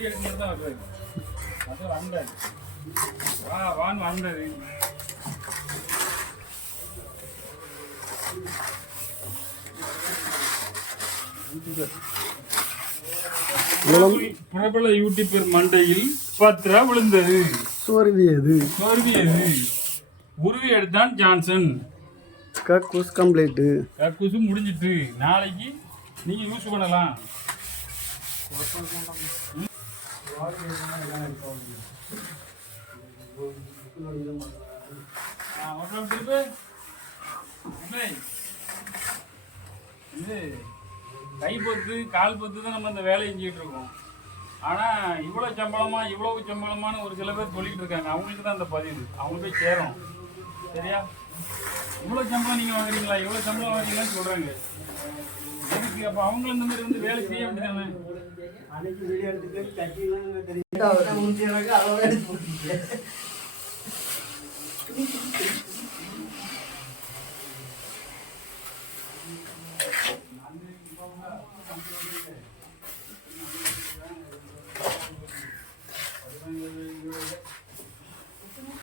Video எடுக்கும்போது தான் வருவாரு. அது வந்தாரு. வான்னு வந்தாரு. பிரபல யூடியூபர் மண்டையில் 10 ரூபா விழுந்தது. சோர்வியது உருவி எடுத்தான் ஜான்சன். கக்கூஸ் கம்ப்ளீட்டு. கக்கூசு முடிஞ்சிட்டு நாளைக்கு நீங்க யூஸ் பண்ணலாம். கை பொத்து கால் பொத்து தான் நம்ம இந்த வேலையை செஞ்சுட்டு இருக்கோம். ஆனால் இவ்வளவு சம்பளமான ஒரு சில பேர் சொல்லிட்டு இருக்காங்க. அவங்களுக்கு தான் அந்த பதிவு அவங்க போய் சேரும். சரியா? இவ்வளோ சம்பளம் நீங்கள் வாங்குறீங்களா, இவ்வளோ சம்பளம் வாங்குறீங்களான்னு சொல்கிறாங்க. எதுக்கு அப்போ அவங்களும் இந்த மாதிரி வந்து வேலை செய்ய வேண்டியதானே? அன்னைக்கு வீடியோ எடுத்துட்டு